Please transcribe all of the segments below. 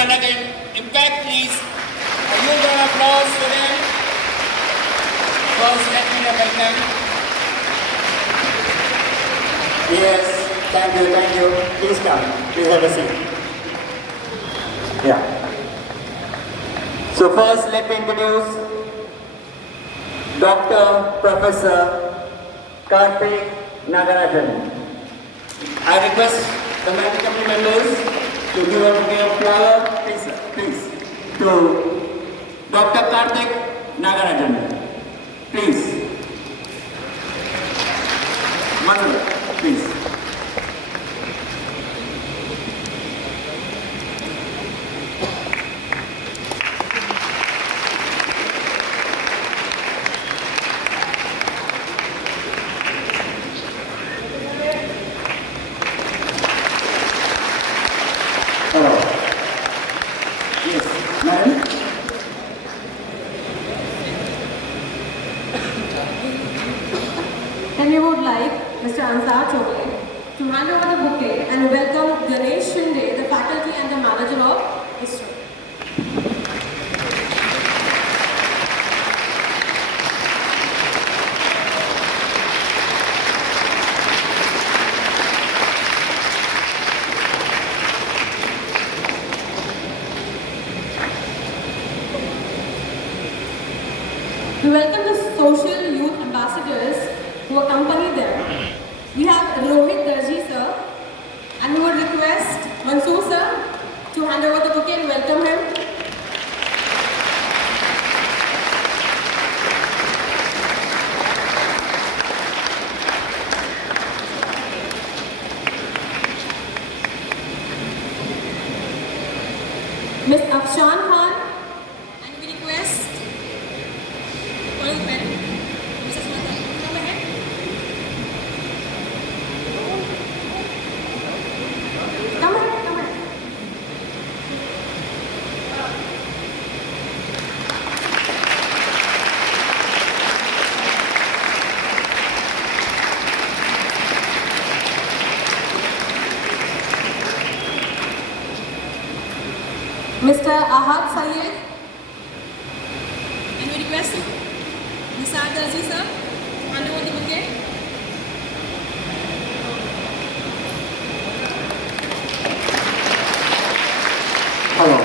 And again, impact please. A huge round of applause for them. First, let me welcome. Yes, thank you, thank you. Please come. Please have a seat. Yeah. So first, let me introduce Dr. Professor Karthik Nagarajan. I request the medical committee members to give a bouquet of flower, please, to Dr. Karthik Nagarajan. Please. Mother, please. Hello. Yes, madam. And we would like Mr. Ansar Chowdhury to hand over the bouquet and welcome Ganesh Shinde, the faculty and the manager of ISRO. We welcome the social youth ambassadors who accompany them. We have Rohit Darji sir, and we would request Mansoor sir to hand over the bouquet and welcome him. Miss Afshan Khan, and we request Mrs. Mata, come ahead. Come ahead, come ahead. Mr. Ahad Syed, and we request Nisar Darji sir to hand over the bouquet. Hello.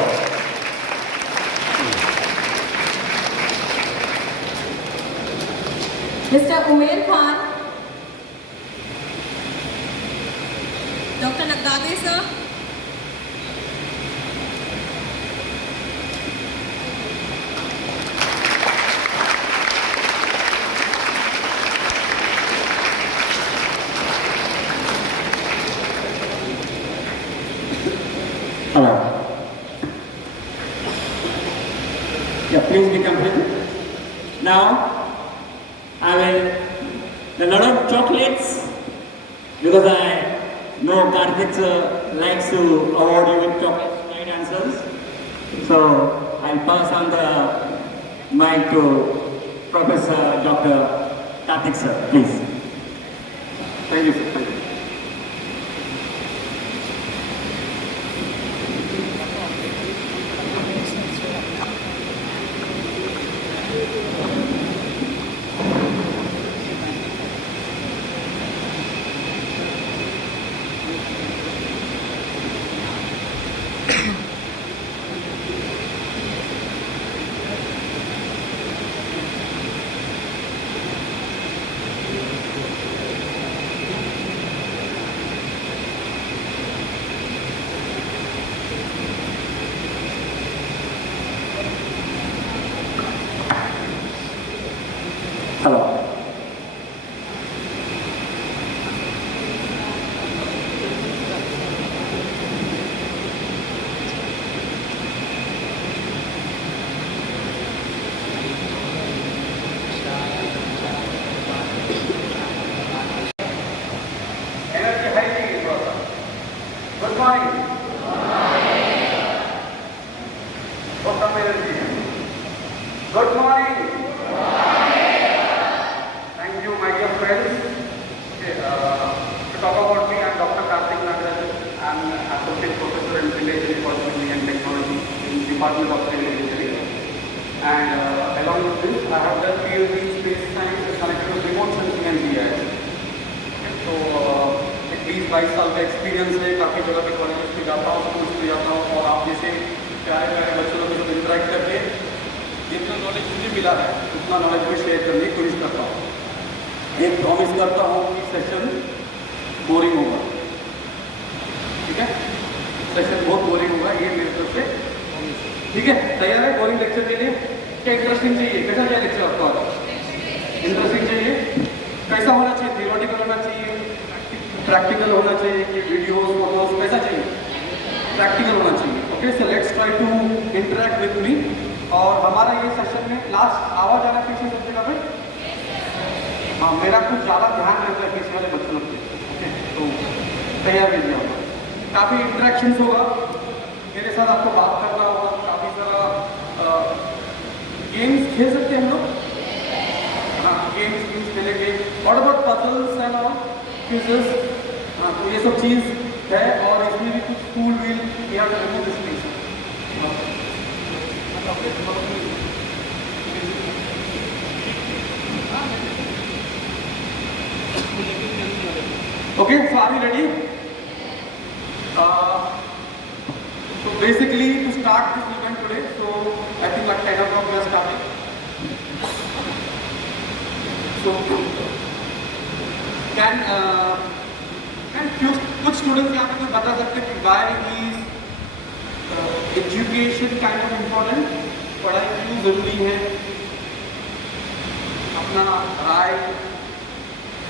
Mr. Umair Khan, Dr. Nagdade sir, Hello. Yeah, please be complete. Now, I will a lot of chocolates because I know Karthik sir likes to award you with chocolates, right answers. So I'll pass on the mic to Professor Dr. Karthik sir, please. Thank you, sir. Thank you. Hello. Good morning. What's up, energy? Good morning. Thank you, my dear friends. Okay, to talk about me, I'm Dr. Karthik Nagarajan. I'm Associate Professor in Village Ecology and Technology Department of Civil Engineering. And along with this, I have done PhD in Space Science connected to remote sensing and GIS. तो एक 20-22 साल का experience है, काफ़ी जगह पे college पे जाता हूँ, स्कूल पे जाता हूँ और आप जैसे प्यारे प्यारे बच्चों के साथ इंटरेक्ट करके जितना नॉलेज मुझे मिला है उतना नॉलेज मैं शेयर करने की कोशिश करता हूँ। एक प्रॉमिस करता हूँ कि सेशन बोरिंग होगा, ठीक है? सेशन बहुत बोरिंग होगा, ये मेरी तरफ से ठीक है। तैयार है बोरिंग लेक्चर के लिए? क्या इंटरेस्टिंग चाहिए? कैसा क्या लेक्चर आपको आता? इंटरेस्टिंग चाहिए? कैसा होना चाहिए? थियोरेटिकल होना चाहिए, प्रैक्टिकल होना चाहिए कि वीडियोस फोटोज, कैसा चाहिए? प्रैक्टिकल होना चाहिए। Okay, so let's try to interact with me. और हमारा ये सेशन में लास्ट आवाज आ रहा है पीछे सब जगह पे? हाँ, मेरा कुछ ज़्यादा ध्यान रहता है पीछे वाले बच्चों पे। ओके, तो तैयार रहिए होगा, काफ़ी इंटरेक्शंस होगा, मेरे साथ आपको बात करना होगा, काफ़ी सारा गेम्स खेल सकते हैं हम लोग। हाँ, गेम्स खेलेंगे और बहुत पजल्स हैं और क्विज़ेस, हाँ, तो ये सब चीज़ है। और इसमें भी कुछ स्कूल व्हील या remove space. Okay, so are you ready? So basically to start this event today, so I think at 10 o'clock we are starting. So can कुछ स्टूडेंट्स यहाँ पे बता सकते हैं कि why is education kind of important, पढ़ाई क्यों जरूरी है? अपना राय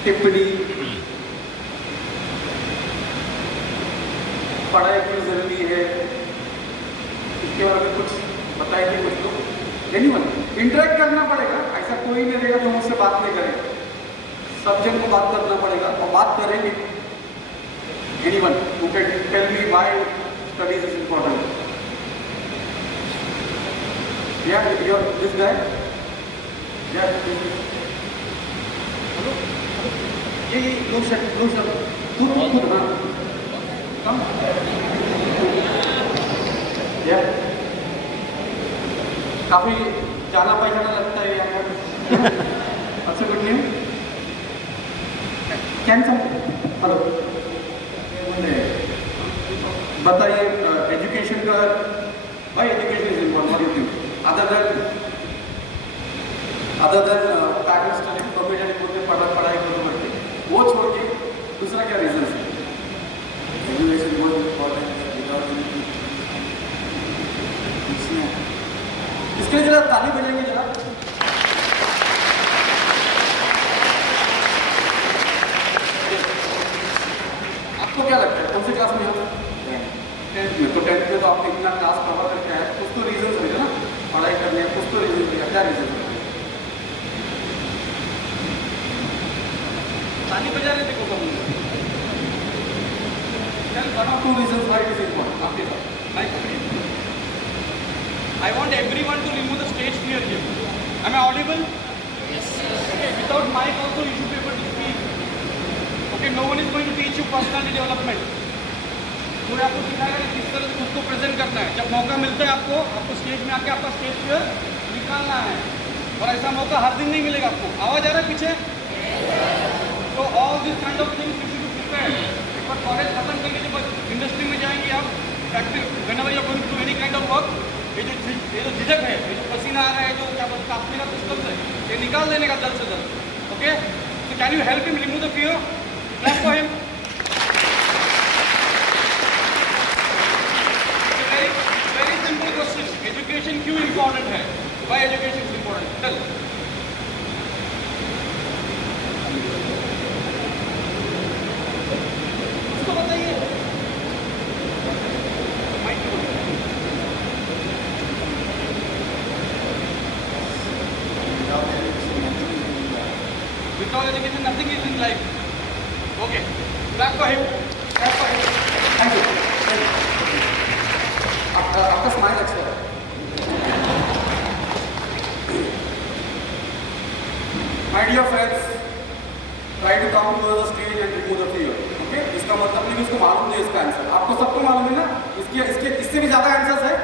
टिप्पणी, पढ़ाई क्यों जरूरी है, इसके बारे में कुछ बताएंगे कुछ लोग? एनीवन, इंटरेक्ट करना पड़ेगा, ऐसा कोई नहीं रहेगा जो मुझसे बात नहीं करेगा, सब जन को बात करना पड़ेगा और बात करेंगे। Anyone who can tell me why studies is important? Yeah, you're this guy? Yeah, hello? ये look sir, good, हाँ, come. Yeah, काफी जाना पहचाना लगता है यहाँ पर। अच्छा, गुड न्यूज। कैंसर, हेलो, बताइए एजुकेशन का, भाई education is important, what do you think? Other than parents study mummy daddy बोलते पढ़ाई करो बढ़ते, वो छोड़ के दूसरा क्या रीजन है? एजुकेशन बहुत इम्पोर्टेंट है, विदाउट इसके लिए जरा ताली बजाएंगे जरा। आपको क्या लगता है कौन सी क्लास में हो? 10th में। तो 10th में तो आपने इतना क्लास कवर करके आया, कुछ तो रीजन होगा ना पढ़ाई करने, कुछ तो रीजन होगा, क्या रीजन होगा? ताली बजा रहे थे को कब? One of two reasons why it is important आपके पास। I want everyone to remove the stage fear here. Am I audible? Yes. Okay, without mic also you should be able to speak. Okay, no one is going to teach you personality development. कोई आपको सिखाएगा कि किस तरह से खुद को present करना है। जब मौका मिलता है आपको स्टेज में आके आपका स्टेज फियर निकालना है, और ऐसा मौका हर दिन नहीं मिलेगा आपको। आवाज आ रहा है पीछे? तो all this kind of things you should be prepared. एक बार कॉलेज खत्म करके जब इंडस्ट्री में जाएंगे आप, practice whenever you are going to any kind of work, ये जो झिझक है, ये जो पसीना आ रहा है, जो क्या बोलते हैं काफी ना सिस्टम से, ये निकाल देने का जल्द से जल्द। Okay, so can you help him remove the fear? Clap for him. Very simple question. Education क्यों important है? Why education is important? Tell. उसको बताइए। Without education, nothing is in life. Okay. Clap for him. Clap for him. Thank you. आपका smile अच्छा है। My dear friends, try to come to the stage and remove the fear. Okay? इसका मतलब नहीं कि उसको मालूम नहीं इसका आंसर। आपको सबको मालूम है ना? इसके इससे भी ज़्यादा आंसर्स है।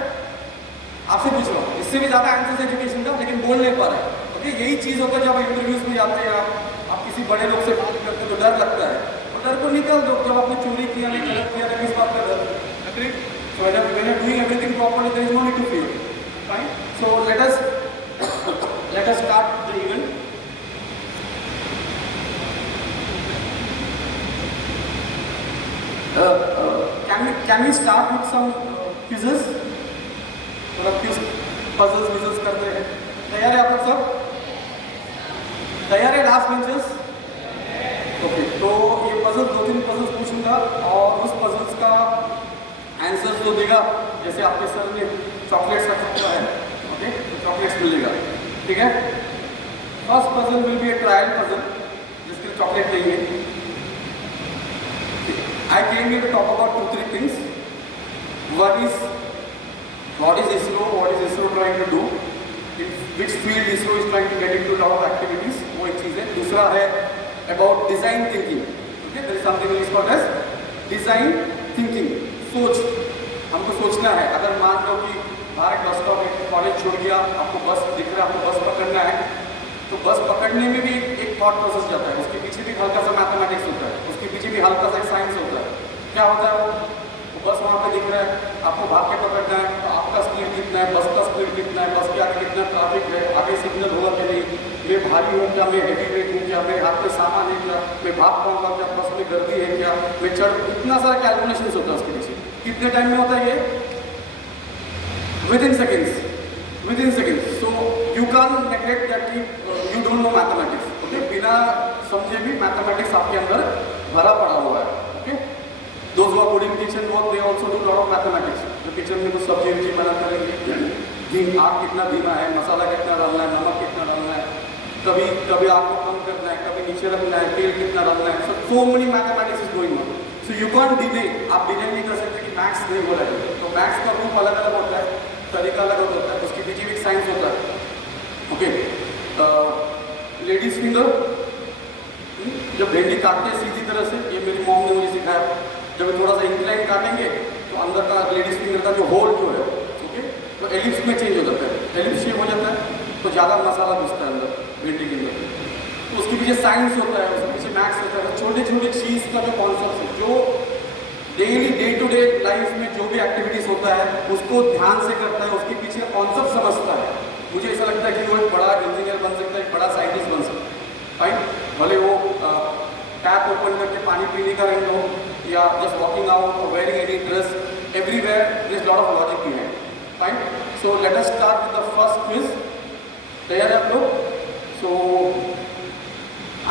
उससे भी ज़्यादा आंसर्स एजुकेशन का, लेकिन बोल नहीं पा रहा है। ओके, यही चीज़ होता है जब आप इंटरव्यूज में जाते हैं, आप किसी बड़े लोग से बात करते हो तो डर लगता है, और डर को निकाल दो। जब आपने चोरी किया नहीं, गलत किया नहीं, किस बात का डर? So when you're doing everything properly, there is no need to fear. Fine. So let us start the event. Can we start with some quizzes? थोड़ा क्विज पजल्स करते हैं। तैयार है आप लोग सब? तैयार है लास्ट बेंचेस? ओके, तो ये पजल 2-3 पजल्स पूछूंगा और उस पजल्स का आंसर जो देगा, जैसे आपके सर ने चॉकलेट्स रखा है, ओके, तो चॉकलेट्स मिलेगा, ठीक है। First puzzle will be A trial puzzle, जिसके लिए चॉकलेट देंगे। I came here to talk about 2-3 things. One is what is ISRO? What is ISRO trying to do? In which field ISRO is trying to get into a lot of activities? वो एक चीज़ है। दूसरा है about design thinking. Okay, there is something which is called as design thinking. सोच, हमको सोचना है। अगर मान लो कि बाहर बस स्टॉप है, कॉलेज छोड़ गया, आपको बस दिख रहा है, आपको बस पकड़ना है, तो बस पकड़ने में भी एक थॉट प्रोसेस जाता है, उसके पीछे भी हल्का सा मैथमेटिक्स होता है, उसके पीछे भी हल्का सा साइंस होता है। क्या होता है वो बस वहाँ पे दिख रहा है, आपको भाग के पकड़ना है, तो आपका स्पीड कितना है, बस का स्पीड कितना है, बस के आगे कितना ट्रैफिक है, आगे सिग्नल होगा कि नहीं, मैं भारी हूँ क्या, मैं हैवी वेट हूँ क्या, मेरे हाथ में सामान है क्या, मैं भाग पाऊँगा क्या, बस में गर्दी है क्या, मैं चढ़, इतना सारा कैलकुलेशन होता है उसके पीछे। कितने टाइम में होता है ये? With in seconds. So you can neglect that you don't know mathematics. Okay, बिना समझे भी मैथमेटिक्स आपके अंदर भरा पड़ा हुआ है। Okay, those who are good in kitchen work, they also do lot of mathematics. तो किचन में कुछ सब्जी वब्जी बना करेंगे, आग कितना धीमा है, मसाला कितना डालना है, नमक कितना डालना है, कभी आग को कम करना है, कभी नीचे रखना है, तेल कितना डालना है। So many mathematics is going on. So you can delay, आप डिले नहीं कर सकते कि मैथ्स नहीं बोला है। तो मैथ्स का रूप अलग अलग होता है, तरीका अलग होता है, उसके पीछे भी एक साइंस होता है। ओके, लेडीज फिंगर, जब भिंडी काटते हैं सीधी तरह से, ये मेरी मॉम ने मुझे सिखाया, जब थोड़ा सा इंक्लाइन काटेंगे तो अंदर का लेडीज फिंगर का जो होल जो है, ओके, तो एलिप्स में चेंज हो जाता है, एलिप्स शेप हो जाता है, तो ज़्यादा मसाला घुसता है अंदर भिंडी के अंदर। तो उसके पीछे साइंस होता है, उसके पीछे मैथ्स होता है, छोटे छोटे चीज़ का जो कॉन्सेप्ट है, जो daily day to day life में जो भी एक्टिविटीज़ होता है उसको ध्यान से करता है, उसके पीछे कॉन्सेप्ट समझता है। मुझे ऐसा लगता है कि वो एक बड़ा इंजीनियर बन सकता है, एक बड़ा साइंटिस्ट बन सकता है। फाइन, भले वो टैप ओपन करके पानी पीने का रंग हो, या जस्ट वॉकिंग आउट और wearing any dress, everywhere there is lot of logic behind. Fine, so let us start with the first quiz. तैयार है आप लोग? So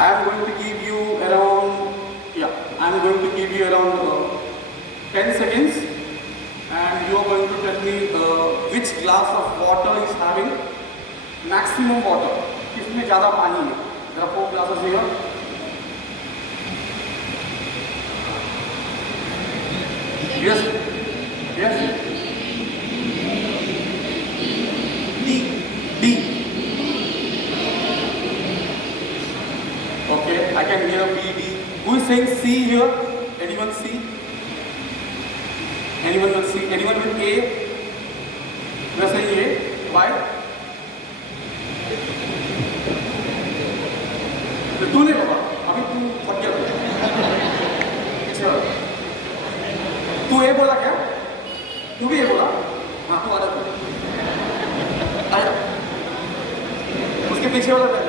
I am going to give you around 10 seconds, and you are going to tell me which glass of water is having maximum water. किसमें ज़्यादा पानी है? There are 4 glasses here. Yes. D. Okay, I can hear B, D. Who is saying C here? Anyone C? Anyone will see? Anyone with A? We are saying A. Why? तू नहीं बाबा, अभी तू फट गया। अच्छा, तू A बोला क्या? तू भी A बोला? हाँ, तू आ जा। उसके पीछे वाला क्या?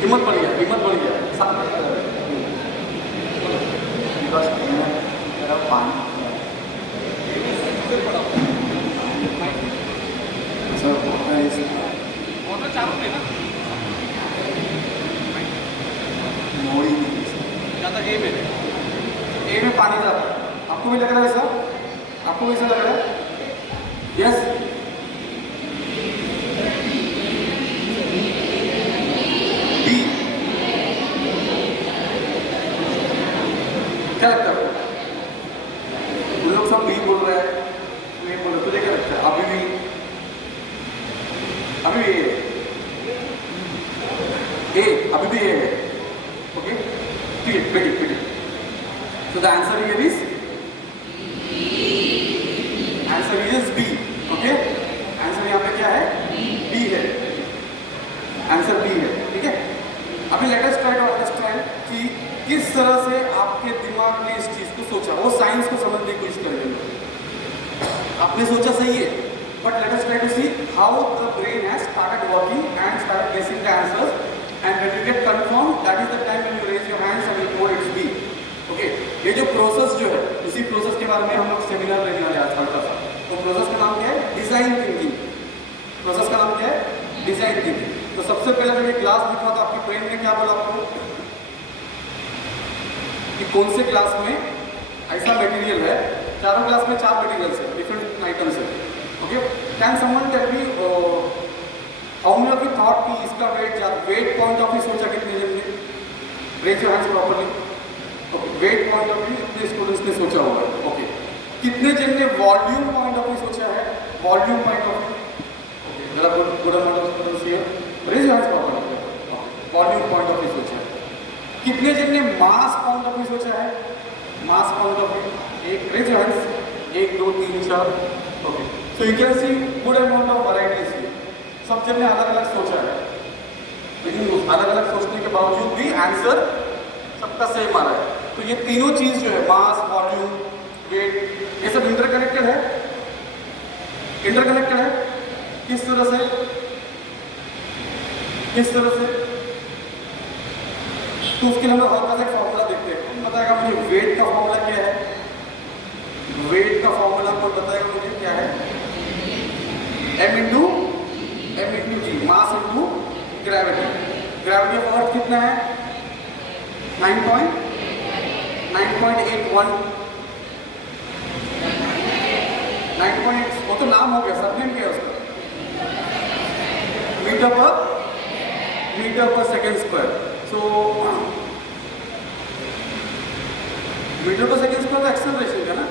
हिम्मत बढ़ गया। साथ में। पानी चारों में ना मोड़ी ज़्यादा ए में पानी ज़्यादा। आपको भी लग रहा है ऐसा? आपको भी ऐसा लग रहा है? यस। बी, क्या लगता है? उन लोग सब बी बोल रहे हैं, मैं बोल तुझे क्या लगता है? अभी भी A है। Okay, pick it. So the answer here is B. Okay, सोचा, वो साइंस को समझने की कोशिश करेंगे। आपने सोचा सही है, but let us try to see how the brain has started working and started guessing the answers, and when you get confirm that is the time when you raise your hands and you know it's B. Okay, ये जो process जो है, इसी process के बारे में हम लोग सेमिनार लेने वाले आज हल्का सा। तो प्रोसेस का नाम क्या है? Design thinking. प्रोसेस का नाम क्या है? Design thinking. तो सबसे पहले जब ये क्लास दिखा तो आपकी ब्रेन ने क्या बोला आपको कि कौन से क्लास में ऐसा मटेरियल है? चारों क्लास में 4 मटेरियल्स है, डिफरेंट आइटम्स है। Okay, can someone tell me how many of you thought कि इसका वेट पॉइंट ऑफ व्यू सोचा कितने जन ने? Raise your hands properly. Okay, weight point of view कितने स्टूडेंट्स ने सोचा होगा? ओके, कितने जन ने वॉल्यूम पॉइंट ऑफ व्यू सोचा है? वॉल्यूम पॉइंट ऑफ व्यू, जरा good amount of students here, raise your hands properly. Volume point of view सोचा है। कितने जन ने मास पॉइंट ऑफ व्यू सोचा है? मास पॉइंट ऑफ व्यू, एक, raise your hands, 1 2 3 4। Okay, so you can see good amount of varieties here. सब जन ने अलग अलग सोचा है, लेकिन अलग अलग सोचने के बावजूद भी आंसर सबका सेम आ रहा है। तो ये तीनों चीज जो है, मास, वॉल्यूम, वेट, ये सब इंटरकनेक्टेड है। इंटरकनेक्टेड है किस तरह से? किस तरह से? तो उसके लिए हम हल्का सा फॉर्मूला देखते हैं। कौन बताएगा मुझे वेट का फॉर्मूला क्या है? वेट का फॉर्मूला कौन बताएगा मुझे क्या है? m into g, mass into gravity. Gravity of earth कितना है? 9.81 9.8, वो तो नाम हो गया, सब नेम क्या है उसका? मीटर पर सेकेंड स्क्वायर। सो मीटर पर सेकेंड स्क्वायर तो एक्सेलरेशन का ना?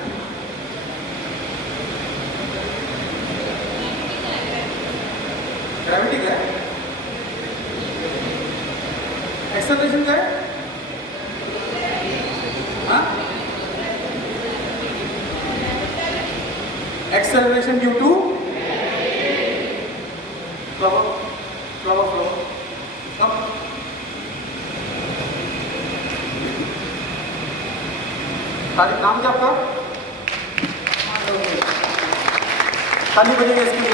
ग्रेविटी का है? एक्सेलरेशन का है? हाँ, एक्सेलरेशन ड्यू टू फ्लो। तारीख नाम क्या आपका? ताली बजेगा इसके लिए।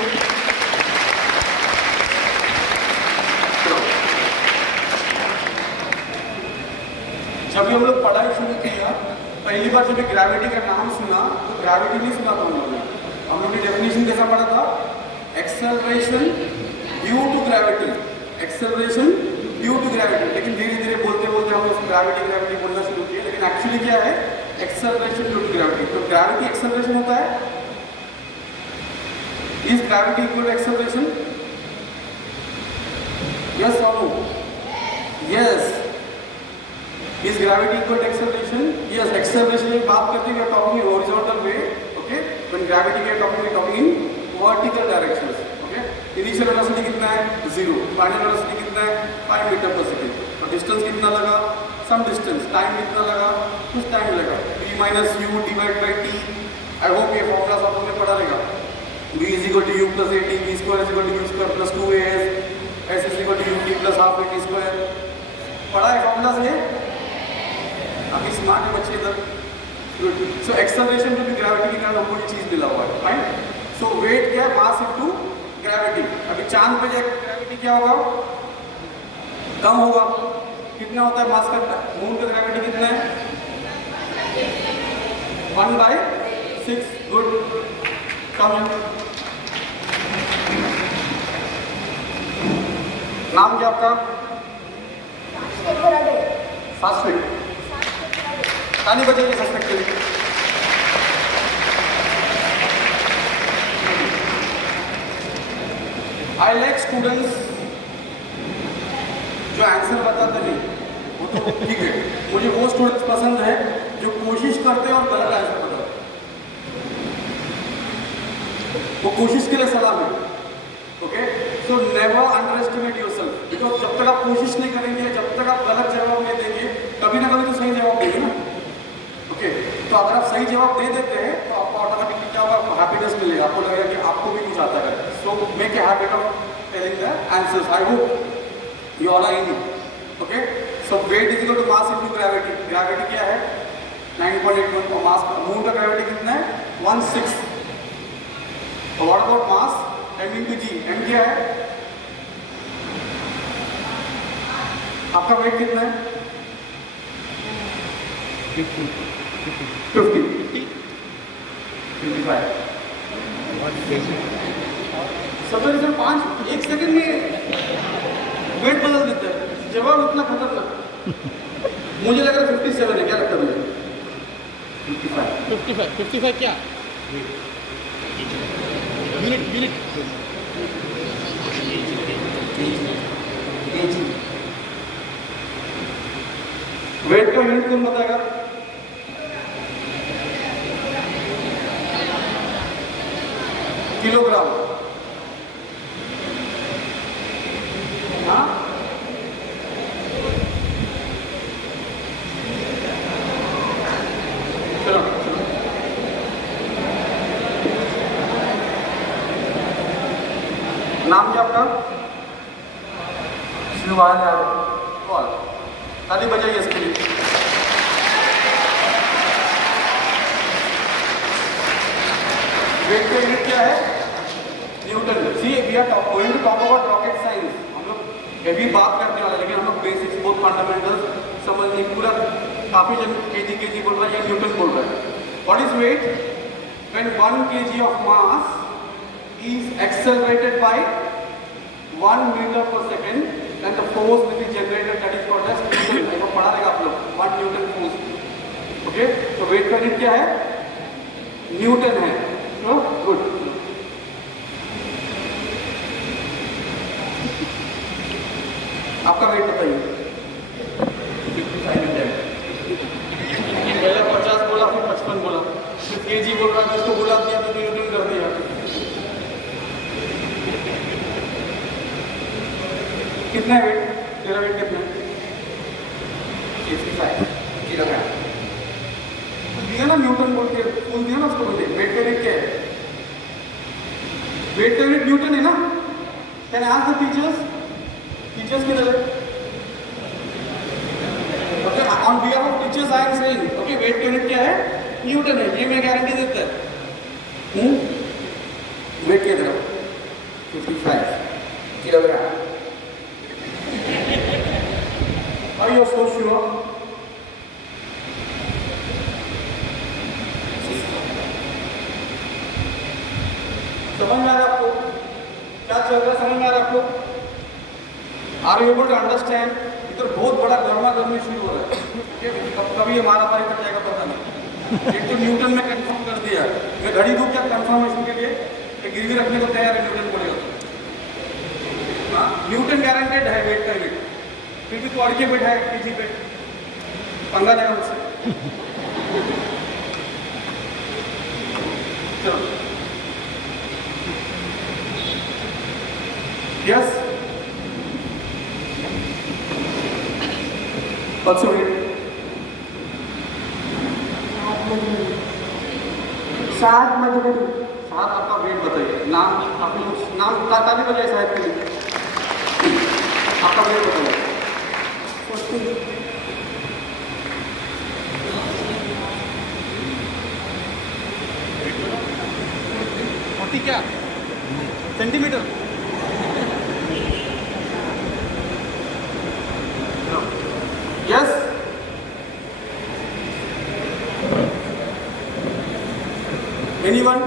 जब भी हम लोग पढ़ाई शुरू किया, पहली बार जब ग्रेविटी का नाम सुना तो ग्रेविटी नहीं सुना था हम लोगों ने। हम लोग ने डेफिनेशन कैसा पढ़ा था? Acceleration due to gravity, acceleration due to gravity. लेकिन धीरे धीरे बोलते बोलते हम लोग ग्रेविटी बोलना शुरू किए। लेकिन एक्चुअली क्या है? Acceleration due to gravity. तो ग्रेविटी एक्सेलरेशन होता है। Is gravity equal to acceleration? Yes और no? Yes. Is gravity equal to acceleration? Yes, acceleration की बात करते हैं, we are talking in horizontal way. Okay, when gravity we are talking in vertical directions. Okay, initial velocity कितना है? 0. Final velocity कितना है? 5 metre पर सेकेंड। और distance कितना लगा? Some distance. Time कितना लगा? कुछ time लगा। v minus u divided by t. I hope ये फॉर्मूला सब लोगों ने पढ़ा रहेगा। v is equal to u plus at, v square is equal to u square plus 2as, s is equal to ut plus half at square। पढ़ा है formula से? अभी स्मार्ट है बच्चे इधर। Good. So acceleration due to gravity के कारण हमको ये चीज मिला हुआ है, राइट? सो वेट क्या है? मास इनटू ग्रेविटी। अभी चांद पे जाकर ग्रेविटी क्या होगा? कम होगा। कितना होता है मास का? मून का ग्रेविटी कितना है? 1/6। गुड। कम है। नाम क्या आपका? सात्विक। ताली बजाइए सस्पेक्ट के लिए। आई लाइक स्टूडेंट्स जो आंसर बताते नहीं, वो तो ठीक है। मुझे वो स्टूडेंट्स पसंद है जो कोशिश करते हैं और गलत आंसर बताते हैं। वो कोशिश के लिए सलाम है। Okay, so never under estimate yourself, because जब तक आप कोशिश नहीं करेंगे, जब तक आप गलत जवाब नहीं देंगे, कभी ना कभी तो सही जवाब देंगे ना। ओके, तो अगर आप सही जवाब दे देते हैं तो आपको ऑटोमेटिकली क्या होगा? हैप्पीनेस मिलेगा। आपको लगेगा कि आपको भी कुछ आता है। So make a habit of telling the answers. I hope you all are in. Okay, so weight is equal to mass into gravity. Gravity क्या है? 9.81 for mass. मून का ग्रेविटी कितना है? 1/6. तो what about mass? m into g. m क्या है? आपका wait कितना है? 50. 55. सर इसमें 1 सेकंड में वेट बदल देता है. जवाब इतना खतरनाक. मुझे लग रहा है 57 है. क्या लगता है मुझे? 55 क्या? यूनिट वेट का यूनिट कौन बताएगा? किलोग्राम. हाँ, चलो. नाम क्या आपका? शिवाल यादव. कॉल ताली बजाइए इसके लिए. वेट का यूनिट क्या है? Newton. See we are going to talk about rocket science. हम लोग अभी बात करने वाले, लेकिन हम लोग बेसिक्स बहुत फंडामेंटल्स समझने. पूरा काफी जन केजी बोल रहा है या न्यूटन बोल रहा है. What is weight? When 1 kg of mass is accelerated by 1 meter per second and the force which is generated, that is called as Newton. ऐसा पढ़ा रहेगा आप लोग. 1 Newton force. ओके, तो वेट का यूनिट क्या है? न्यूटन है. तो गुड. आपका वेट बताइए. 55 है. पहले 50 बोला, फिर 55 बोला, फिर केजी बोल रहा था, इसको बुला दिया तो न्यूटन कर दिया. कितना है वेट? तेरा वेट कितना है? 65 किलोग्राम. दिया ना न्यूटन बोल के, फुल दिया ना उसको. बोलते वेट का वेट क्या है? वेट का वेट न्यूटन है ना. कैन आस्क द टीचर्स किधर है? Okay, on behalf of teachers I am saying, okay, weight का वेट क्या है? न्यूटन है. ये मैं गारंटी देता है. वेट क्या देगा? 55 kilogram. Are you so sure? समझ में आ रहा है आपको? क्या चल रहा है? समझ में आ रहा है आपको? Are you able to understand? इधर बहुत बड़ा गर्मा गर्मी शुरू हो रहा है. कभी हमारा पारी तक जाएगा पता नहीं. एक तो न्यूटन में कंफर्म कर दिया. मैं घड़ी दूं क्या कंफर्मेशन के लिए? गिरवी रखने को तैयार है. न्यूटन बोलेगा. हाँ, न्यूटन गारंटेड है वेट का वेट. फिर भी तो अड़के बैठा है पीछे पे. पंगा लेगा मुझसे. चलो. यस. Also wait. 7 मधुबनी. 7 आपका वेट बताइए. नाम काफी लोग नाम ताली बजाए शायद के लिए. आपका वेट बताइए. 40. क्या सेंटीमीटर? यस. एनीवन?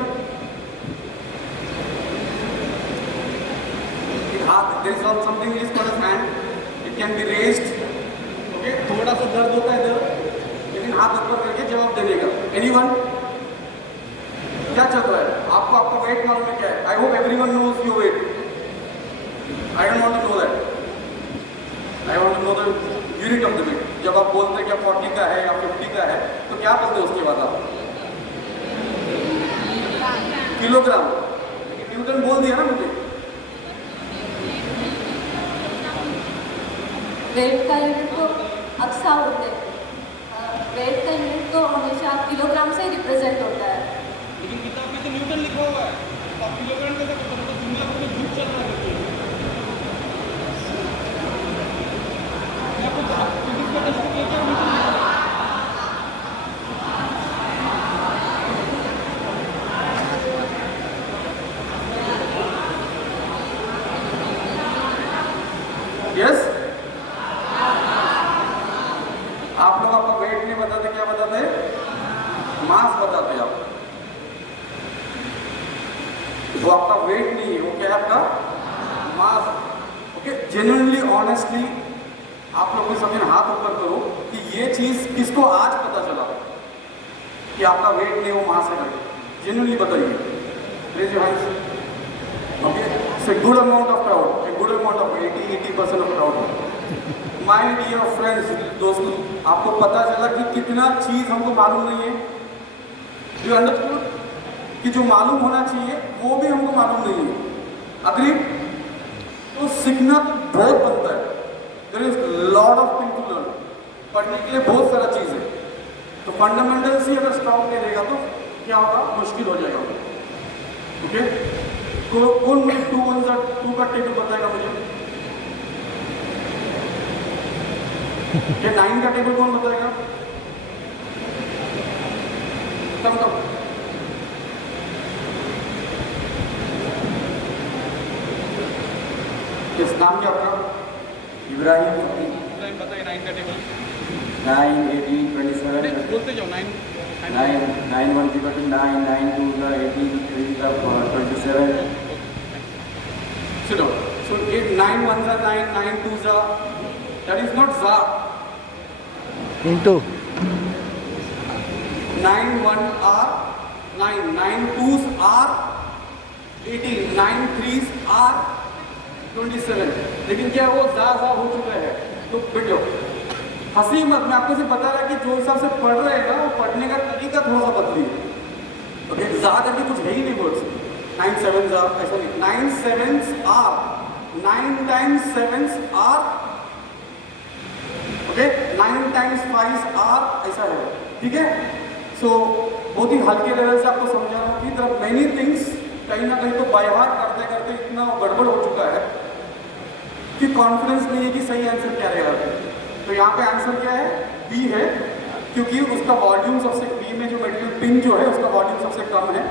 हाथ. There is something is called as hand. It can be raised. Okay, थोड़ा सा दर्द होता है इधर, लेकिन हाथ ऊपर करके जवाब देने का. एनीवन? क्या चल रहा है? आपको आपका वेट मालूम है क्या है? I hope everyone knows your weight. I don't want to know that. I want to know the unit of the weight. जब आप बोलते हैं क्या 40 का है या 50 का है, तो क्या बोलते हैं उसके बाद आप? किलोग्राम. न्यूटन बोल दिया ना मुझे. वेट का यूनिट तो अक्सा होते हैं. वेट का यूनिट तो हमेशा किलोग्राम से ही रिप्रेजेंट होता है. लेकिन किताब में तो न्यूटन लिखा हुआ है. अब किलोग्राम का तो दुनिया में झूठ चल रहा है. मैं आपको फिजिक्स का टेक्स्ट बुक लेके आऊं. वो आपका वेट नहीं है, वो क्या है आपका मास। ओके, जेन्युइनली ऑनेस्टली आप लोग सबने हाथ ऊपर करो कि ये चीज किसको आज पता चला कि आपका वेट नहीं, वो मास है करके। जेन्युइनली बताइए, raise your hands. Okay, so good amount of crowd, a good amount of 80% of crowd. My dear friends, दोस्तों, आपको पता चला कि कितना चीज हमको मालूम नहीं है। यू अंडरस्टूड कि जो मालूम होना चाहिए वो भी हमको मालूम नहीं है। अग्री? तो सीखना बहुत बनता है। There is lot of thing to learn. पढ़ने के लिए बहुत सारा चीज है। तो फंडामेंटल्स ही अगर स्ट्रॉन्ग नहीं रहेगा तो क्या होगा, मुश्किल हो जाएगा। ओके, कौन मुझे 2 का टेबल बताएगा मुझे? ये 9 का टेबल कौन बताएगा? कम किस नाम क्या आपका? इब्राहिम टाइम बताइए 9 का टेबल 9, 18, 27, बोलते जाओ 9 9, 9, 1 is equal to 9, 9, 2 is 18, 3 is 27. Sit down. So 9 1s are 9, 9 2s are. That is not za. Into 9 1 are 9, 9 2s are 18, 9 3s are 27. लेकिन क्या वो जा हो चुका है? तो बैठो, हंसी मत। मैं आपको सिर्फ बता रहा कि जो हिसाब से पढ़ रहे हैं ना, वो पढ़ने का तरीका थोड़ा सा बदलिए। ओके, जा करके कुछ है ही नहीं वर्ड्स। 9 7s are, ऐसा नहीं। 9 7s are, 9 times 7s are, okay, 9 times 5s are, ऐसा है। ठीक है? सो बहुत ही हल्के लेवल से आपको समझा रहा हूँ कि there are many things कहीं ना कहीं तो बाय हार्ट करते करते इतना गड़बड़ हो चुका है कि कॉन्फिडेंस नहीं है कि सही आंसर क्या रहेगा। तो यहाँ पे आंसर क्या है? बी है, क्योंकि उसका वॉल्यूम सबसे, बी में जो मेटेरियल पिन जो है उसका वॉल्यूम सबसे कम है।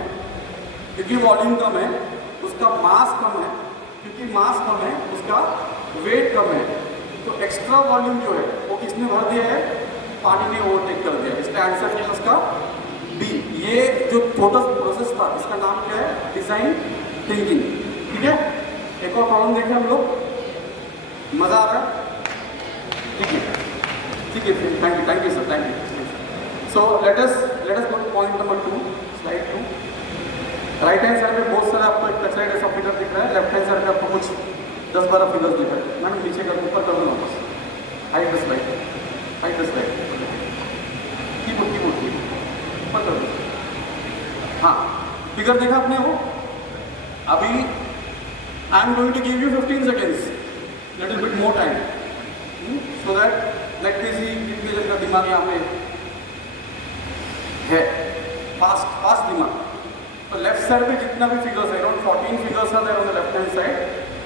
क्योंकि वॉल्यूम कम है, उसका मास कम है। क्योंकि मास कम है, उसका वेट कम है। तो एक्स्ट्रा वॉल्यूम जो है वो किसने भर दिया है? पानी ने ओवरटेक कर दिया। इसका आंसर क्या है उसका? बी। ये जो छोटा प्रोसेस था इसका नाम क्या है? Design thinking. ठीक है? एक और प्रॉब्लम देखें हम लोग। मजा आ रहा है? ठीक है, ठीक है, thank you sir, thank you. So let us go two point number 2, slide 2। Right hand side में बहुत सारा आपको एक पेप्टाइड ऐसा फिगर दिख रहा है। लेफ्ट हैंड साइड में आपको कुछ 10-12 फिगर्स दिख रहे हैं। मैडम नीचे कर, ऊपर कर दो ना बस। Hide the slide, hide the slide, keyboard ऊपर कर दो। हाँ, फिगर देखा आपने वो? अभी I am going to give you 15 seconds, little bit more time, so that let me see कितने जन का दिमाग यहाँ पे है। फास्ट दिमाग। तो लेफ्ट साइड पे जितना भी फिगर्स है, around 14 figures are there on the left hand side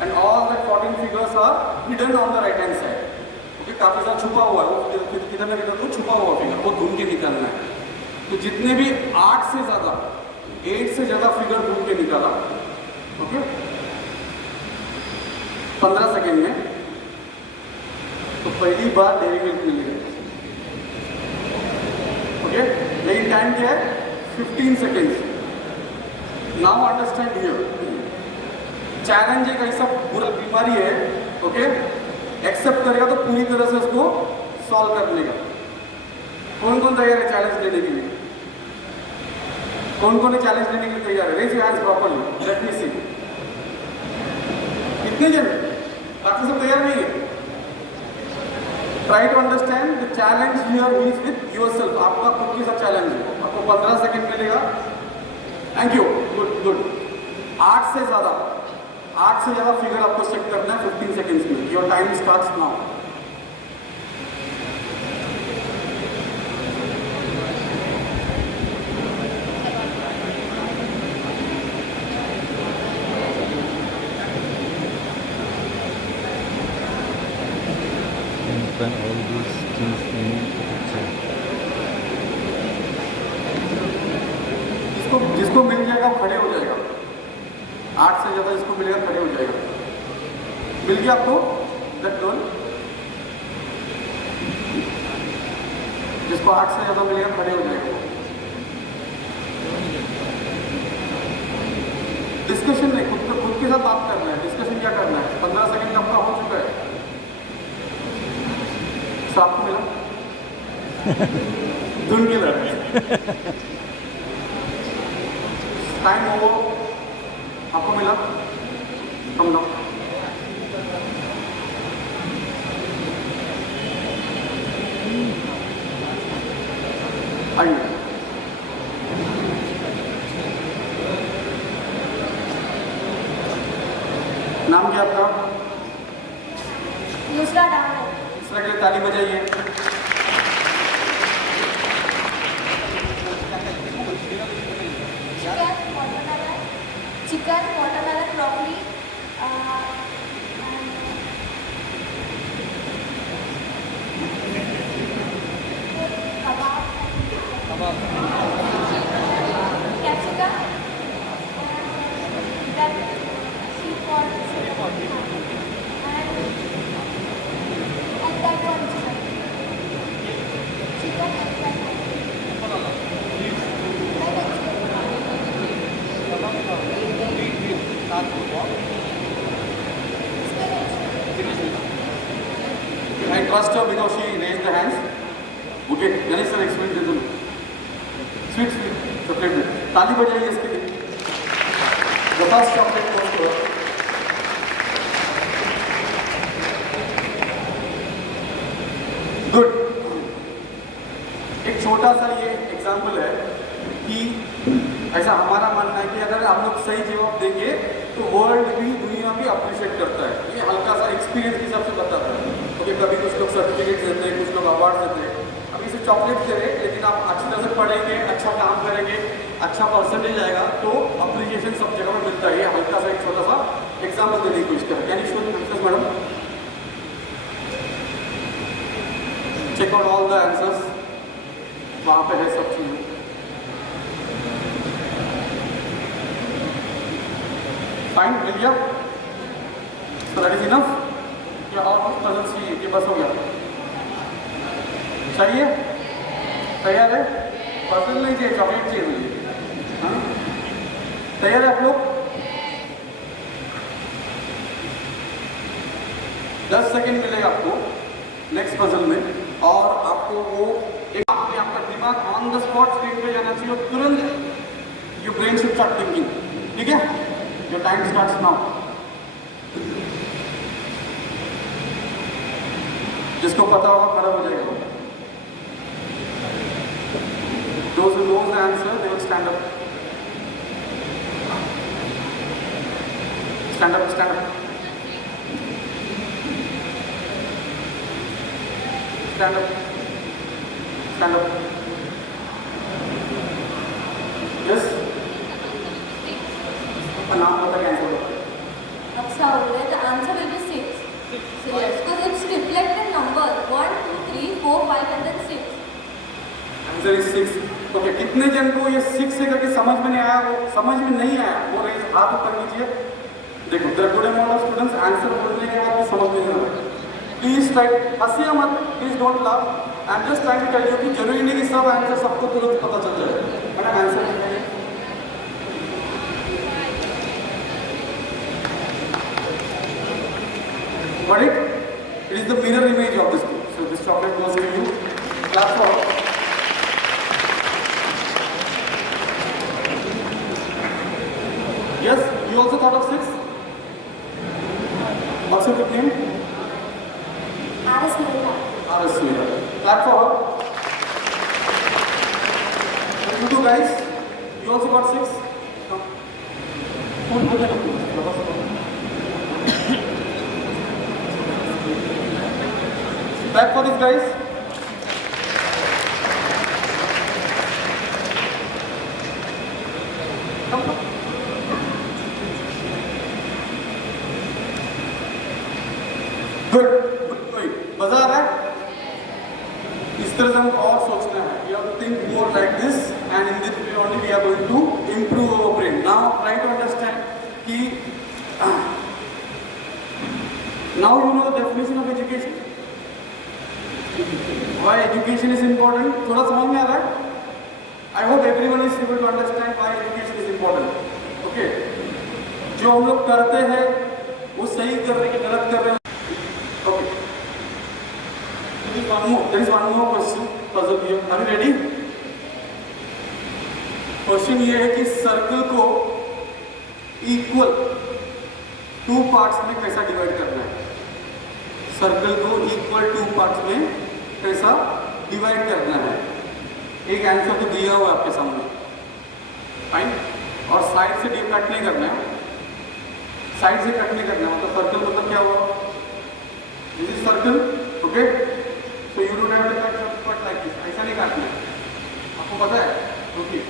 and all that 14 figures are hidden on the right hand side. Okay, काफी सारा छुपा हुआ है, वो किधर ना किधर तो छुपा हुआ फिगर, वो ढूंढ के निकालना है। तो जितने भी 8 से ज़्यादा फिगर ढूंढ के निकाला, ओके, 15 सेकेंड में, तो पहली बार डेयरी मिल्क मिलेगा। ओके, लेकिन टाइम क्या है? 15 seconds। Now understand here, challenge एक ऐसा बुरा बीमारी है, ओके, एक्सेप्ट करेगा तो पूरी तरह से उसको सॉल्व कर लेगा। कौन कौन तैयार है चैलेंज लेने के लिए? कौन कौन चैलेंज लेने के लिए तैयार है? Raise your hands properly, let me see. कितने जन? बाकी सब तैयार नहीं है? Try to understand the challenge here is with yourself. आपका खुद के साथ चैलेंज है। आपको 15 सेकंड मिलेगा। Thank you, good. 8 से ज़्यादा फिगर आपको चेक करना है 15 सेकेंड्स में। Your time starts now. and all these things in picture. जिसको मिल जाएगा वो खड़े हो जाएगा। 8 से ज़्यादा जिसको मिलेगा खड़े हो जाएगा। मिल गया आपको? दैट गर्ल, जिसको 8 से ज़्यादा मिलेगा खड़े हो जाएगा। डिस्कशन नहीं, खुद के साथ बात करना है। डिस्कशन क्या करना है? 15 सेकंड आपका हो चुका है। तो आपको मिला धुन के लड़के टाइम हो आपको मिला कम ना आइए। नाम क्या आपका? दूसरा डाल है। दूसरा के लिए ताली बजाइए। Chicken watermelon broccoli kebab capsicum and that one chicken and that I trust her because she raised the hands. Okay, Ganesh sir explain to them. Sweet, chocolate. ताली बजाइए इसके लिए. The first chocolate goes to her. Good. एक छोटा सा ये example है कि ऐसा हमारा मानना है कि अगर आप लोग सही जवाब देंगे तो वर्ल्ड भी दुनिया भी अप्रिशिएट करता है। ये हल्का सा एक्सपीरियंस के हिसाब से बताता है। ओके, कभी कुछ लोग सर्टिफिकेट देते हैं, कुछ लोग अवार्ड देते हैं। अभी इसे चॉकलेट दे रहे हैं, लेकिन आप अच्छी तरह से पढ़ेंगे, अच्छा काम करेंगे, अच्छा परसेंटेज आएगा तो अप्रिशिएशन सब जगह में मिलता है। ये हल्का सा एक छोटा सा एग्जाम्पल देने की कोशिश करें। Can you show the answers madam? Check out all the answers. वहाँ पे है सब चीज़ें। फाइन, मिल गया? So that is enough? क्या और कुछ पजल चाहिए कि बस हो गया? चाहिए? तैयार है? पजल नहीं चाहिए, चॉकलेट चाहिए मुझे। हाँ? तैयार है आप लोग? 10 सेकेंड मिलेगा आपको नेक्स्ट पजल में, और आपको वो एक आपका दिमाग ऑन द स्पॉट स्क्रीन पे जाना चाहिए और तुरंत your brain should start thinking. ठीक है? Your time starts now. जिसको पता होगा खड़ा हो जाएगा। Those who knows the answer, they will stand up. Stand up, stand up. Stand up. Stand up. Yes? नाम पता कैंसिल हो। अच्छा, the answer will be 6. So yes, because it's reflected number 1, 2, 3, 4, 5 and then 6. Answer is 6। Okay, कितने जन को ये 6 से करके समझ में नहीं आया? वो समझ में नहीं आया वो रेज हाथ ऊपर कीजिए। देखो, there good amount of students answer बोलने के बाद भी समझ में नहीं आया। प्लीज ट्राई, हंसिए मत, please don't laugh. I am just trying to tell you कि जरूरी नहीं कि सब आंसर सबको तुरंत पता चल जाए। मैडम आंसर बताइए। Got it? It is the mirror image of this book. So this chocolate goes to you. Clap for. Yes, you also thought of 6? What's your good name? RS Mehta. R.S. Mehta. Clap for her. And you two guys, you also got 6? Come. Clap for these guys. Come. Good. मजा आ रहा है? इस तरह से हमको और सोचना है। We have to think more like this, and in this way only we are going to improve our brain. Now try to understand कि now you know the definition of education. Why education is important? थोड़ा समझ में आ रहा है? I hope everyone is able to understand why education is important. Okay. जो हम लोग करते हैं वो सही कर रहे हैं कि गलत कर रहे हैं। Okay, there is one more question puzzle here. Are you ready? Question ये है कि सर्कल को इक्वल 2 पार्ट्स में कैसा डिवाइड करना है। सर्कल को इक्वल 2 पार्ट्स में कैसा डिवाइड करना है। एक आंसर तो दिया हुआ है आपके सामने, फाइन। और साइड से कट नहीं करना है, साइड से कट नहीं करना है। मतलब सर्कल मतलब क्या हुआ, this is circle, okay. So you don't have to cut like this, ऐसा नहीं काटना है, आपको पता है, ओके।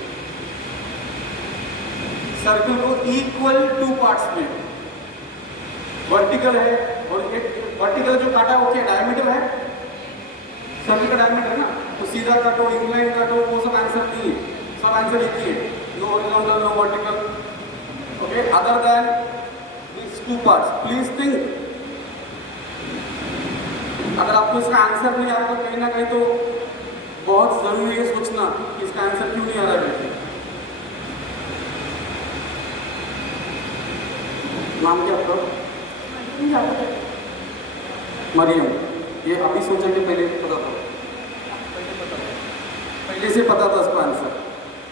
सर्कल को इक्वल 2 पार्ट्स में, वर्टिकल है और एक वर्टिकल जो काटा वो क्या डायमीटर है, सर्कल का डायमीटर है ना, तो सीधा काटो इंक्लाइन काटो वो सब आंसर नहीं है, सब आंसर एक ही है, no horizontal no vertical, okay. Other than this 2 parts, please think. अगर आपको इसका आंसर नहीं आ रहा तो कहीं ना कहीं तो बहुत जरूरी है सोचना कि इसका आंसर क्यों नहीं आ रहा है। नाम क्या आपका? मरियम। ये अभी सोचा कि पहले पता था, पहले से पता था इसका आंसर,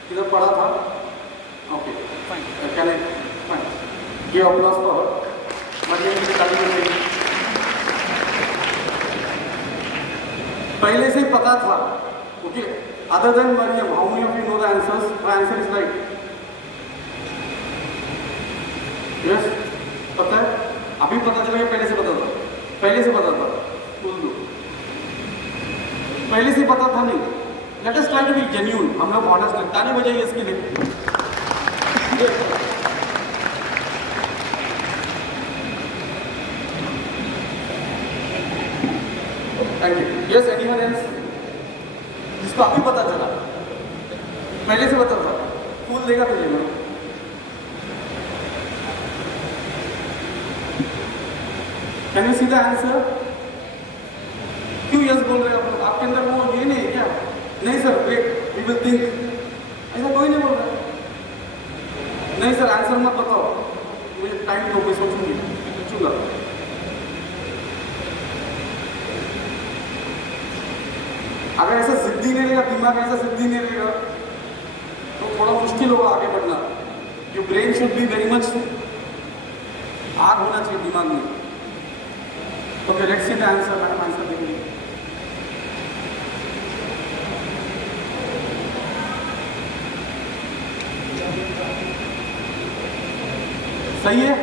किधर पढ़ा था, ओके फाइन। ये अप्लॉज फॉर मरियम की तारीफ करेंगे। पहले से पता था, okay. Other than Mariam, how many of you know the answers? My answer is right, yes, पता है, अभी पता चला कि पहले से पता था, पहले से पता था, बोल दो पहले से पता था नहीं। Let us try to be genuine, हम लोग ऑनेस्ट हैं, ताली बजाइए इसके लिए। Thank you. Yes, anyone else जिसको अभी पता चला, पहले से पता था, फूल देगा तुझे मैं। Can you see the answer? क्यों यस बोल रहे हो आप लोग? आपके अंदर वो ये नहीं है क्या? नहीं sir, wait, we will think, ऐसा कोई नहीं बोल रहा। नहीं सर, आंसर मत बताओ, मुझे टाइम दो, मैं सोचूंगी, पूछूंगा। अगर ऐसा जिद्दी नहीं रहेगा, दिमाग ऐसा जिद्दी नहीं रहेगा तो थोड़ा मुश्किल होगा आगे बढ़ना। Your brain should be very much आग होना चाहिए दिमाग में। Okay, let's see the answer. Madam answer देंगे। सही है,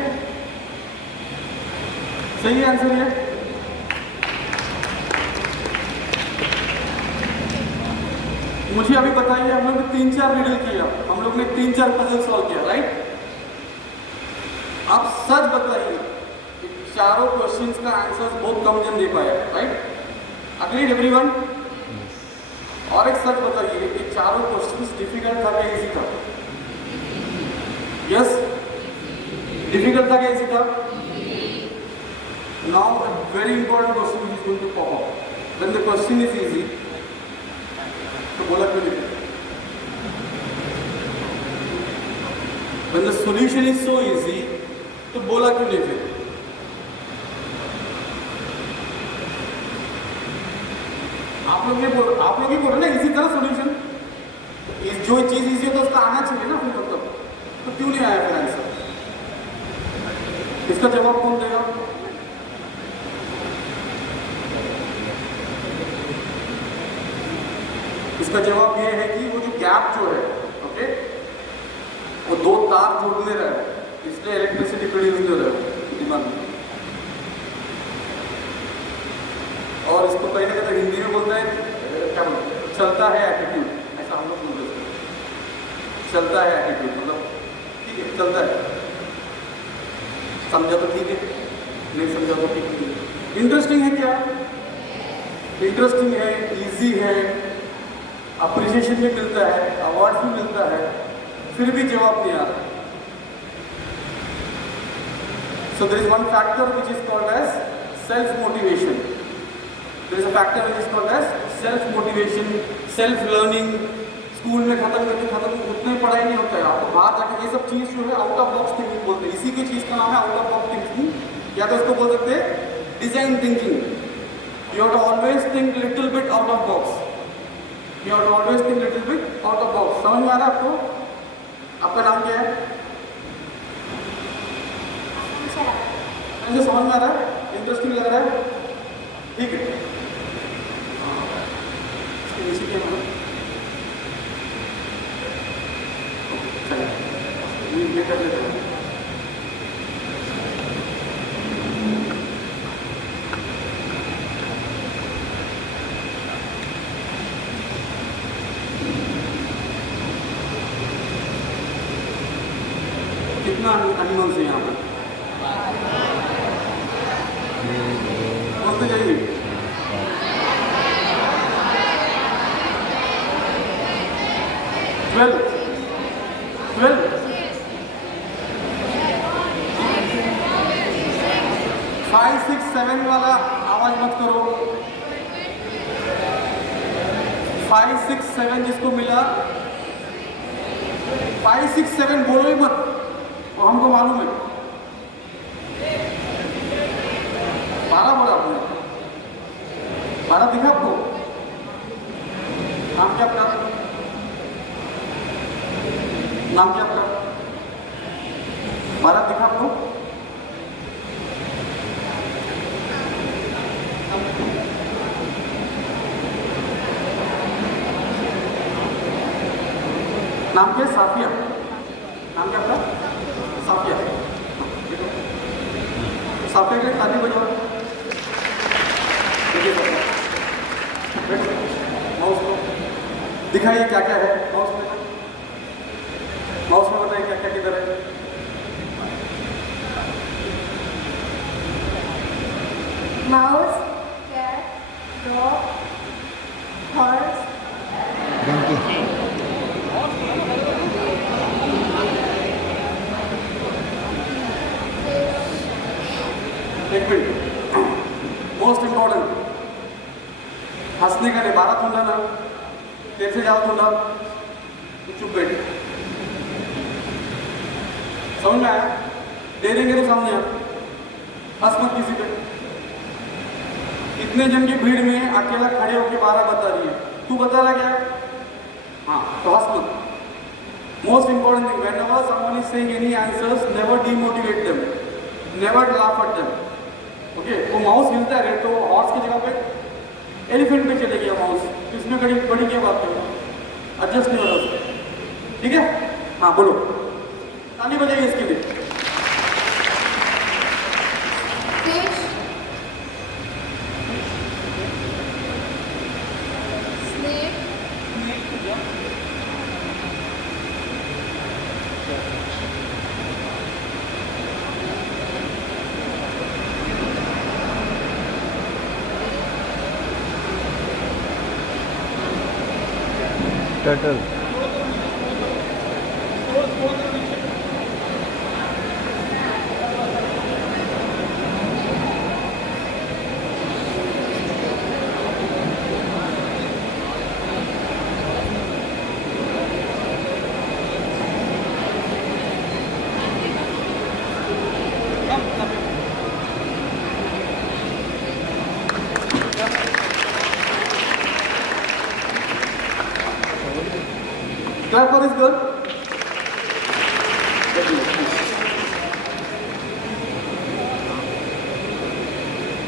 सही है आंसर ये। मुझे अभी बताइए, हम लोग ने 3-4 रिडल किया, हम लोग ने 3-4 पजल सॉल्व किया, राइट? आप सच बताइए, चारों क्वेश्चंस का आंसर बहुत कम जन दे पाया, राइट? Agreed everyone? और एक सच बताइए कि चारों क्वेश्चंस डिफिकल्ट था क्या इजी था? यस, डिफिकल्ट था क्या इजी था? Now very important question is going to pop up. When the question is easy, तो बोला क्यों नहीं? When the solution is so easy, तो बोला क्यों नहीं फिर? आप लोग ही बोल रहे ना इसी तरह सोल्यूशन, जो चीज इजी हो तो उसका आना चाहिए ना फिर, मतलब तो क्यों नहीं आया फिर आंसर? इसका जवाब कौन देगा? इसका जवाब ये है कि वो जो गैप जो है, ओके, वो 2 तार जोड़ने रहा है, इसलिए इलेक्ट्रिसिटी प्रोड्यूस हो रहा है दिमाग में। और इसको कहीं ना कहीं हिंदी में बोलते हैं, क्या बोलते हैं, चलता है एटीट्यूड, ऐसा हम लोग बोलते हैं। चलता है एटीट्यूड मतलब ठीक है, चलता है, समझा तो ठीक है, नहीं समझा तो ठीक नहीं। इंटरेस्टिंग है क्या? इंटरेस्टिंग है, इजी है, अप्रिशिएशन भी मिलता है, अवार्ड भी मिलता है, फिर भी जवाब नहीं आ रहा। So there is one factor which is called as self-motivation. There is a factor which is called as self-motivation, self-learning. School में खत्म करके उतने पढ़ाई नहीं होता है, आपको बाहर जाके ये सब चीज़ जो है आउट ऑफ बॉक्स थिंकिंग बोलते हैं। इसी की चीज़ का नाम है आउट ऑफ बॉक्स थिंकिंग, या तो इसको बोल सकते हैं design thinking. You have to always think little bit out of box. You have to always think little bit out of box. समझ में आ रहा है आपको? आपका नाम क्या है? मुझे समझ में आ रहा है, इंटरेस्टिंग लग रहा है, ठीक है। इसके नीचे क्या है? चलिए ये कर लेते हैं। कितना एनिमल्स है यहाँ पर? बोलते जाइए। ट्वेल्व 5, 6, 7 वाला आवाज मत करो। 5, 6, 7 जिसको मिला 5, 6, 7 बोलो ही मत, वो हमको मालूम है। 12 बोला आपने? 12 दिखा आपको? नाम क्या आपका? नाम क्या आपका? 12 दिखा आपको? नाम क्या है? साफिया। नाम क्या आपका? साफिया। साफिया के शादी बजाओ। माउस को दिखाइए क्या क्या है माउस में। माउस में बताइए क्या क्या किधर है। Mouse, cat, dog, horse, donkey, एक मिनट, मोस्ट इंपॉर्टेंट, हंसने का नहीं। 12 ढूंढा ना, तेरे से ज्यादा ढूंढा तो चुप बैठ। समझ में आया? डेरेंगे तो सामने आ, हंस मत किसी पे। इतने जन की भीड़ में अकेला खड़े होकर 12 बता रही है, तू बता रहा क्या? हाँ, तो हंस मत। Most important thing, whenever someone is saying any answers, never demotivate them, never laugh at them. Okay, वो माउस हिलता है तो हॉर्स की जगह पे एलिफेंट पे चले गया माउस, इसमें बड़ी बड़ी क्या बात है? एडजस्ट नहीं होता उसको, ठीक है? हाँ बोलो, ताली बजाइए इसके लिए। fish, snake, turtle, Clap for this girl.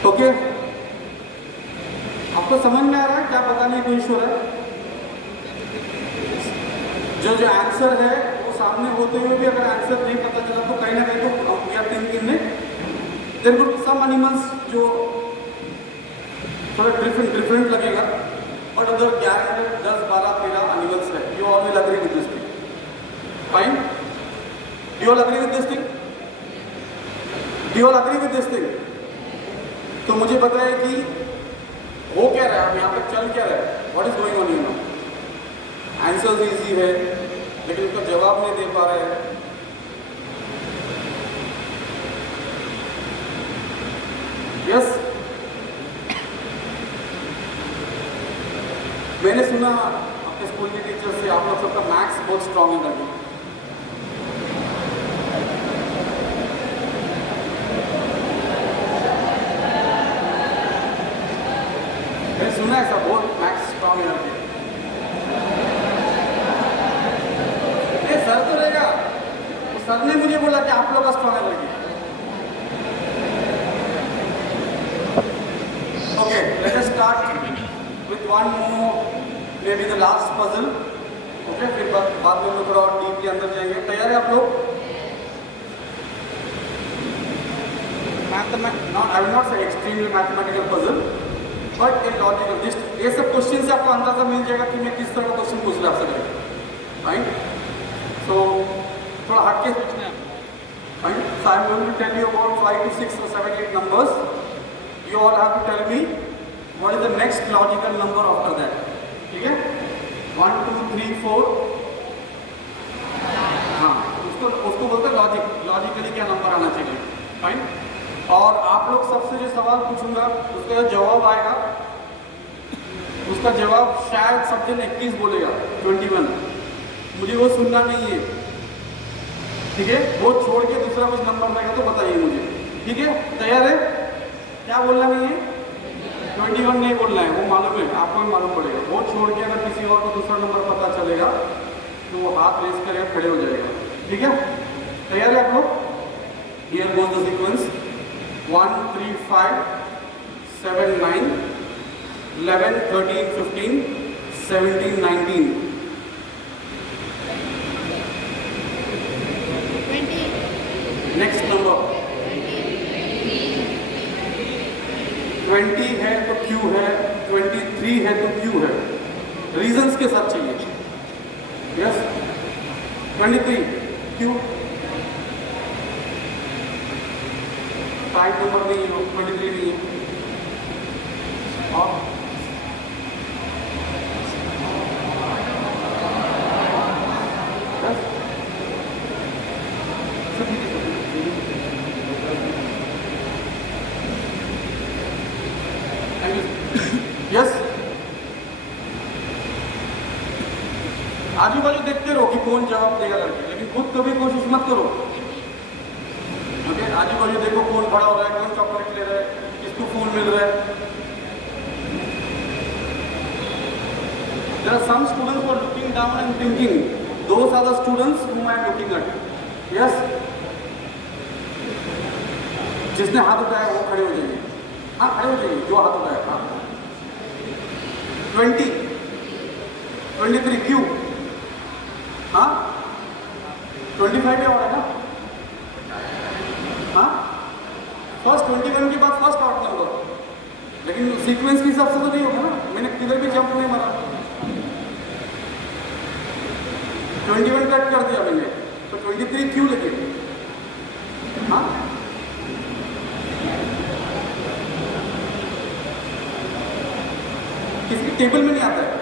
Okay, आपको समझ में आ रहा है क्या बताने की कोशिश हो रहा है? जो आंसर है वो सामने होते हुए भी अगर आंसर नहीं पता चला तो कहीं ना कहीं तो वी आर थिंकिंग में there could be some animals जो थोड़ा डिफरेंट लगेगा, बट अदर 11, 10, 12, 13 एनिमल्स है। You all will agree with this thing, fine? You all agree with this thing? You all agree with this thing? तो मुझे बताए कि हो क्या रहा है, यहाँ पर चल क्या रहा है, what is going on you now? Answers easy है लेकिन उसका जवाब नहीं दे पा रहे हैं। यस, मैंने सुना अपने स्कूल के टीचर से आप लोग सबका मैथ्स बहुत स्ट्रांग है करके। Strong energy. ये सर तो रहेगा, तो सर ने मुझे बोला कि आप लोग का strong energy. Okay, late us start with one more, may be the last puzzle. Okay, फिर बाद में हम लोग थोड़ा और डीपली अंदर जाएंगे। तैयार है आप लोग? Not, I will not say extremely mathematical puzzle, but a logical. Just ये सब क्वेश्चन से आपको अंदाजा मिल जाएगा कि मैं किस तरह का क्वेश्चन पूछ रहा हूँ आपसे, राइट? So थोड़ा हटके पूछना है, right? So I am going to tell you about 5 to 6 or 7, 8 numbers. You all have to tell me what is the next logical number after that. ठीक है? 1, 2, 3, 4. हाँ, उसको बोलते हैं लॉजिक। लॉजिकली क्या नंबर आना चाहिए, फाइन? और आप लोग सबसे जो सवाल पूछूंगा उसका जवाब आएगा, उसका जवाब शायद सब जन 21 बोलेगा, 21। मुझे वो सुनना नहीं है, ठीक है? वो छोड़ के दूसरा कुछ नंबर रहेगा तो बताइए मुझे, ठीक है? तैयार है? क्या बोलना नहीं है? 21 नहीं बोलना है, वो मालूम है, आपको भी मालूम पड़ेगा। वो छोड़ के अगर किसी और को दूसरा नंबर पता चलेगा तो वो हाथ रेस करके खड़े हो जाएगा, ठीक है? तैयार है आप लोग? Here goes the sequence. 1, 3, 5, 7, 9, 11, 13, 15, 17, 19. 20. Next number. 20 है तो Q है, 23 है तो Q है। रीजंस के साथ चाहिए। Yes, 23 Q। 5 नंबर नहीं है, 23 नहीं है। और यस, आजू बाजू देखते रहो कि कौन जवाब देगा करके, लेकिन खुद कभी कोशिश मत करो। ओके, आजू बाजू देखो कौन खड़ा हो रहा है, कौन चॉकलेट ले रहा है, किसको फोन मिल रहा है। There are some students who are looking down and thinking, those are the students whom I am looking at. Yes? जिसने हाथ उठाया वो खड़े हो जाइए। हाँ, खड़े हो जाइए जो हाथ उठाया। हाँ, 20, 23 Q। हाँ, 25 भी और है ना? हाँ, फर्स्ट 21 के बाद फर्स्ट आउट नंबर, लेकिन सीक्वेंस के हिसाब से तो नहीं होगा ना, मैंने किधर भी जंप नहीं मारा। 21 कट कर दिया मैंने, तो 23 क्यों लेके? हाँ, किसी टेबल में नहीं आता है।